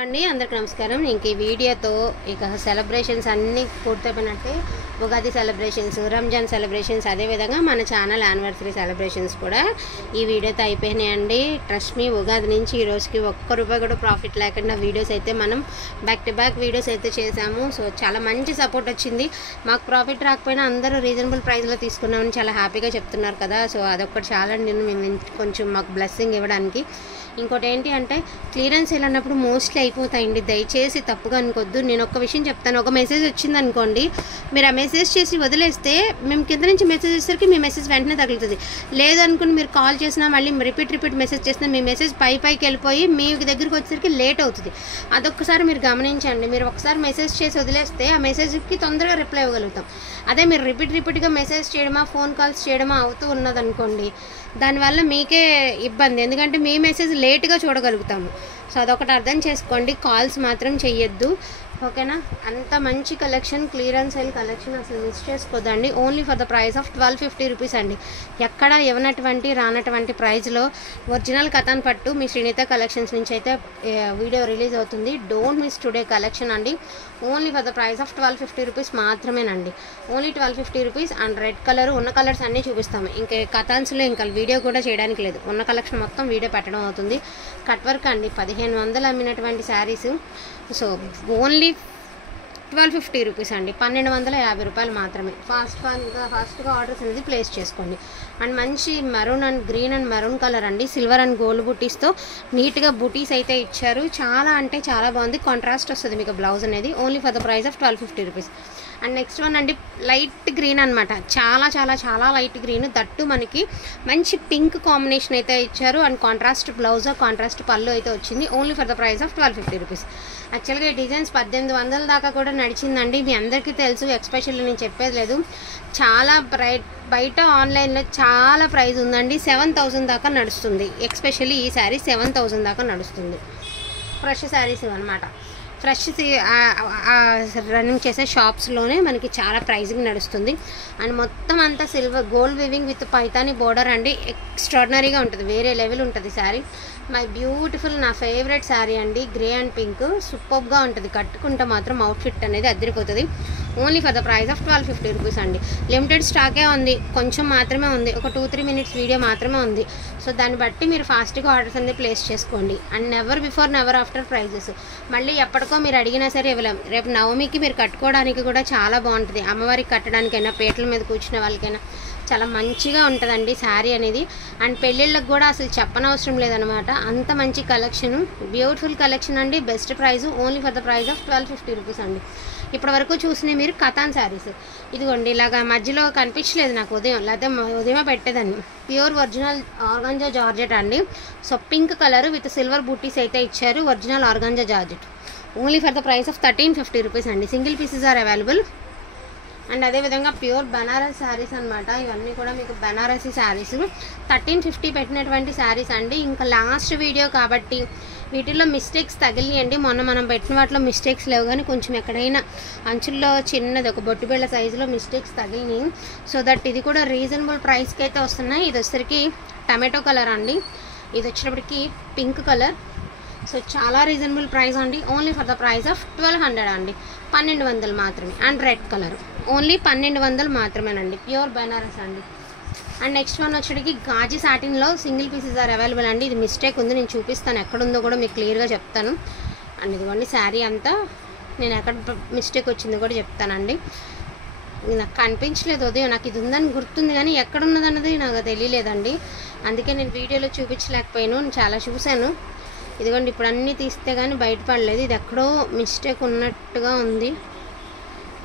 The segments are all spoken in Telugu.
అండి అందరికి నమస్కారం. ఇంక ఈ వీడియోతో ఇక సెలబ్రేషన్స్ అన్నీ పూర్తయిపోయినట్టే. ఉగాది సెలబ్రేషన్స్, రంజాన్ సెలబ్రేషన్స్, అదేవిధంగా మన ఛానల్ యానివర్సరీ సెలబ్రేషన్స్ కూడా ఈ వీడియోతో అయిపోయినాయండి. ట్రస్ట్ మీ, ఉగాది నుంచి ఈ రోజుకి ఒక్క రూపాయి కూడా ప్రాఫిట్ లేకుండా వీడియోస్ అయితే మనం బ్యాక్ టు బ్యాక్ వీడియోస్ అయితే చేసాము. సో చాలా మంచి సపోర్ట్ వచ్చింది. మాకు ప్రాఫిట్ రాకపోయినా అందరూ రీజనబుల్ ప్రైస్లో తీసుకున్నామని చాలా హ్యాపీగా చెప్తున్నారు కదా. సో అదొక్కటి చాలా మేము కొంచెం మాకు బ్లెస్సింగ్ ఇవ్వడానికి. ఇంకోటి ఏంటి అంటే, క్లియరెన్స్ వెళ్ళినప్పుడు మోస్ట్లీ అయిపోతాయండి. దయచేసి తప్పుగా అనుకోవద్దు. నేను ఒక విషయం చెప్తాను. ఒక మెసేజ్ వచ్చింది అనుకోండి, మీరు ఆ మెసేజ్ చేసి వదిలేస్తే మేము కింద నుంచి మెసేజ్ చేసేసరికి మీ మెసేజ్ వెంటనే తగులుతుంది. లేదనుకుని మీరు కాల్ చేసినా మళ్ళీ రిపీట్ మెసేజ్ చేసినా మీ మెసేజ్ పైకి వెళ్ళిపోయి మీ దగ్గరికి వచ్చేసరికి లేట్ అవుతుంది. అదొక్కసారి మీరు గమనించండి. మీరు ఒకసారి మెసేజ్ చేసి వదిలేస్తే ఆ మెసేజ్కి తొందరగా రిప్లై ఇవ్వగలుగుతాం. అదే మీరు రిపీట్గా మెసేజ్ చేయడమా, ఫోన్ కాల్స్ చేయడమా అవుతూ ఉన్నదనుకోండి, దానివల్ల మీకే ఇబ్బంది. ఎందుకంటే మీ మెసేజ్ లేట్గా చూడగలుగుతాము. సో అదొకటి అర్థం చేసుకోండి. కాల్స్ మాత్రం చెయ్యొద్దు, ఓకేనా? అంత మంచి కలెక్షన్, క్లియరెన్స్ సేల్ కలెక్షన్ అసలు మిస్ చేసుకోదండి. Only for the price of 1250 rupees అండి. ఎక్కడ ఇవ్వనటువంటి రానటువంటి ప్రైస్లో ఒరిజినల్ కథన్ పట్టు మీ శ్రీనిత కలెక్షన్స్ నుంచి అయితే వీడియో రిలీజ్ అవుతుంది. డోంట్ మిస్ టుడే కలెక్షన్ అండి. Only for the price of 1250 rupees మాత్రమేనండి. Only 1250 rupees. And red colour ఉన్న కలర్స్ అన్నీ చూపిస్తాము. ఇంకా కథాన్స్లో ఇంకా వీడియో కూడా చేయడానికి లేదు. ఉన్న కలెక్షన్ మొత్తం వీడియో పెట్టడం అవుతుంది. కట్ వర్క్ అండి. 1500 అమ్మినటువంటి శారీస్. సో ఓన్లీ 1250 రూపీస్ అండి. 1250 రూపాయలు మాత్రమే. ఫాస్ట్గా ఆర్డర్స్ అనేది ప్లేస్ చేసుకోండి. అండ్ మంచి maroon and green and maroon colour అండి. సిల్వర్ అండ్ గోల్డ్ బుటీస్తో నీట్గా బుటీస్ అయితే ఇచ్చారు. చాలా అంటే చాలా బాగుంది. కాంట్రాస్ట్ వస్తుంది మీకు బ్లౌజ్ అనేది. Only for the price of 1250 rupees. And next one అండి, లైట్ గ్రీన్ అనమాట. చాలా చాలా చాలా లైట్ గ్రీన్, దట్టు మనకి మంచి పింక్ కాంబినేషన్ అయితే ఇచ్చారు. అండ్ కాంట్రాస్ట్ బ్లౌజ్, కాంట్రాస్ట్ పళ్ళు అయితే వచ్చింది. Only for the price of 1250 rupees. యాక్చువల్గా ఈ డిజైన్స్ 1800 దాకా కూడా నడిచిందండి. మీ అందరికీ తెలుసు, ఎక్స్పెషల్లీ నేను చెప్పేది లేదు. చాలా బయట ఆన్లైన్లో చాలా ప్రైస్ ఉందండి. 7000 దాకా నడుస్తుంది. ఎక్స్పెషల్లీ ఈ శారీ 7000 దాకా నడుస్తుంది. ఫ్రెష్ శారీస్ అనమాట. ఫ్రెష్ రన్నింగ్ చేసే షాప్స్లోనే మనకి చాలా ప్రైజింగ్ నడుస్తుంది. అండ్ మొత్తం అంతా silver gold weaving with Paithani border అండి. ఎక్స్ట్రాడినరీగా ఉంటుంది, వేరే లెవెల్ ఉంటుంది శారీ. మై బ్యూటిఫుల్, నా ఫేవరెట్ శారీ అండి. గ్రే అండ్ పింక్ సూపర్గా ఉంటుంది. కట్టుకుంటే మాత్రం అవుట్ఫిట్ అనేది అదిరిపోతుంది. Only for the price of 1250 rupees అండి. లిమిటెడ్ స్టాకే ఉంది, కొంచెం మాత్రమే ఉంది. ఒక 2-3 మినిట్స్ వీడియో మాత్రమే ఉంది. సో దాన్ని బట్టి మీరు ఫాస్ట్గా ఆర్డర్స్ అనేది ప్లేస్ చేసుకోండి. And never before never after prices. మళ్ళీ ఎప్పటికో మీరు అడిగినా సరే ఇవ్వలేం. రేపు నవమికి మీరు కట్టుకోవడానికి కూడా చాలా బాగుంటుంది. అమ్మవారికి కట్టడానికైనా, పీటల మీద కూర్చునే వాళ్ళకైనా చాలా మంచిగా ఉంటుందండి శారీ అనేది. అండ్ పెళ్ళిళ్ళకి కూడా అసలు చెప్పనవసరం లేదనమాట. అంత మంచి కలెక్షన్, బ్యూటిఫుల్ కలెక్షన్ అండి. Best price. Only for the price of 1250 rupees అండి. ఇప్పటి వరకు చూసిన మీరు కథాన్ శారీస్ ఇదిగోండి. ఇలాగా మధ్యలో కనిపించలేదు నాకు ఉదయం, లేకపోతే ఉదయమే పెట్టేదాన్ని. ప్యూర్ ఒరిజినల్ ఆర్గాంజా జార్జెట్ అండి. So pink colour with silver buttis అయితే ఇచ్చారు. Original organza georgette. Only for the price of 1350 rupees అండి. Single pieces are available. And అదేవిధంగా ప్యూర్ బనారస్ శారీస్ అనమాట. ఇవన్నీ కూడా మీకు బనారసీ శారీస్ 1350 పెట్టినటువంటి శారీస్ అండి. ఇంకా లాస్ట్ వీడియో కాబట్టి వీటిల్లో మిస్టేక్స్ తగిలియండి. మొన్న మనం పెట్టిన వాటిలో మిస్టేక్స్ లేవు, కానీ కొంచెం ఎక్కడైనా అంచుల్లో చిన్నది ఒక బొట్టు బిళ్ళ సైజులో మిస్టేక్స్ తగిలినాయి. సో దట్ ఇది కూడా రీజనబుల్ ప్రైస్కి అయితే వస్తున్నాయి. ఇది వచ్చేసరికి టమాటో కలర్ అండి. ఇది వచ్చేటప్పటికి పింక్ కలర్. సో చాలా రీజనబుల్ ప్రైస్ అండి. Only for the price of 1200 అండి. 1200 మాత్రమే. అండ్ రెడ్ కలర్ ఓన్లీ 1200 మాత్రమేనండి. ప్యూర్ బనారస్ అండి. అండ్ నెక్స్ట్ వన్ వచ్చేటికి గాజీ సాటిన్లో సింగిల్ పీసెస్ ఆర్ అవైలబుల్ అండి. ఇది మిస్టేక్ ఉంది, నేను చూపిస్తాను ఎక్కడుందో కూడా మీకు క్లియర్గా చెప్తాను. అండ్ ఇదిగోండి శారీ అంతా నేను ఎక్కడ మిస్టేక్ వచ్చిందో కూడా చెప్తానండి. నాకు కనిపించలేదు ఉదయం, నాకు ఇది ఉందని గుర్తుంది కానీ ఎక్కడున్నదన్నది నాకు తెలియలేదండి. అందుకే నేను వీడియోలో చూపించలేకపోయాను. నేను చాలా చూశాను. ఇదిగోండి ఇప్పుడు అన్నీ తీస్తే కానీ బయటపడలేదు. ఇది ఎక్కడో మిస్టేక్ ఉన్నట్టుగా ఉంది.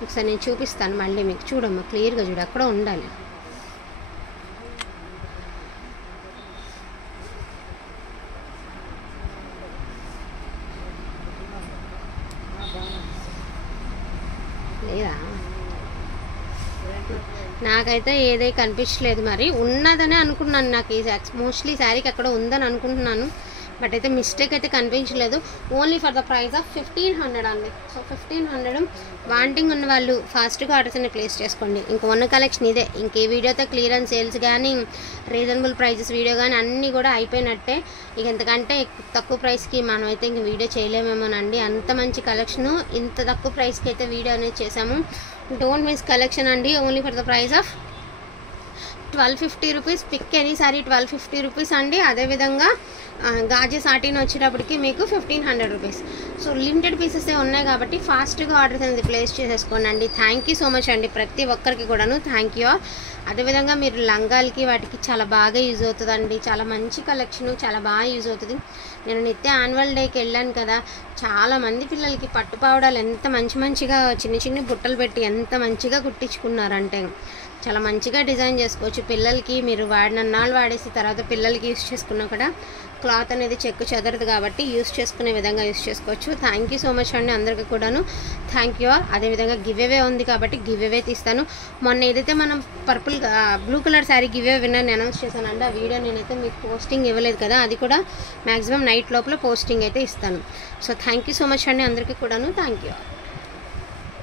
ఒకసారి నేను చూపిస్తాను మళ్ళీ మీకు. చూడమ్మా, క్లియర్గా చూడు, ఎక్కడో ఉండాలి. లేదా నాకైతే ఏదై కనిపించలేదు. మరి ఉన్నదని అనుకున్నాను. నాకు ఈ మోస్ట్లీ శారీకి ఎక్కడ ఉందని అనుకుంటున్నాను. బట్ అయితే మిస్టేక్ అయితే కనిపించలేదు. Only for the price of 1500 అండి. సో 1500 వాంటింగ్ ఉన్న వాళ్ళు ఫాస్ట్గా ఆర్డర్స్ అన్ని ప్లేస్ చేసుకోండి. ఇంక ఉన్న కలెక్షన్ ఇదే. ఇంకే వీడియోతో క్లియరెన్స్ సేల్స్ కానీ రీజనబుల్ ప్రైజెస్ వీడియో కానీ అన్నీ కూడా అయిపోయినట్టే. ఇక ఎంతకంటే తక్కువ ప్రైస్కి మనమైతే ఇంక వీడియో చేయలేమేమోనండి. అంత మంచి కలెక్షను ఇంత తక్కువ ప్రైస్కి అయితే వీడియో అనేది చేసాము. డోంట్ మిస్ కలెక్షన్ అండి. Only for the price of 1250 rupees. Pick any sari 1250 rupees అండి. అదేవిధంగా గాజీ సాటిన్ వచ్చేటప్పటికి మీకు 1500 రూపీస్. సో లిమిటెడ్ పీసెసే ఉన్నాయి కాబట్టి ఫాస్ట్గా ఆర్డర్స్ అనేది ప్లేస్ చేసేసుకోండి అండి. థ్యాంక్ యూ సో మచ్ అండి ప్రతి ఒక్కరికి కూడాను. Thank you. అదేవిధంగా మీరు లంగాలకి వాటికి చాలా బాగా యూజ్ అవుతుందండి. చాలా మంచి కలెక్షను, చాలా బాగా యూజ్ అవుతుంది. నేను నిత్య యాన్యువల్ డేకి వెళ్ళాను కదా, చాలామంది పిల్లలకి పట్టుపావడాలు ఎంత మంచిగా చిన్న చిన్న బుట్టలు పెట్టి ఎంత మంచిగా కుట్టించుకున్నారంటే చాలా మంచిగా డిజైన్ చేసుకోవచ్చు. పిల్లలకి మీరు వాడినన్నాళ్ళు వాడేసి తర్వాత పిల్లలకి యూస్ చేసుకున్నా కూడా క్లాత్ అనేది చెక్కు చెదరదు కాబట్టి యూస్ చేసుకునే విధంగా యూస్ చేసుకోవచ్చు. థ్యాంక్ యూ సో మచ్ అండి అందరికీ కూడాను. Thank you. అదేవిధంగా గివ్ అవే ఉంది కాబట్టి గివ్ అవే తీస్తాను. మొన్న ఏదైతే మనం blue colour sari give away విన్నర్ని అనౌన్స్ చేశానండి, ఆ వీడియో నేనైతే మీకు పోస్టింగ్ ఇవ్వలేదు కదా, అది కూడా మ్యాక్సిమం నైట్ లోపల పోస్టింగ్ అయితే ఇస్తాను. So thank you so much అండి అందరికీ కూడాను. Thank you.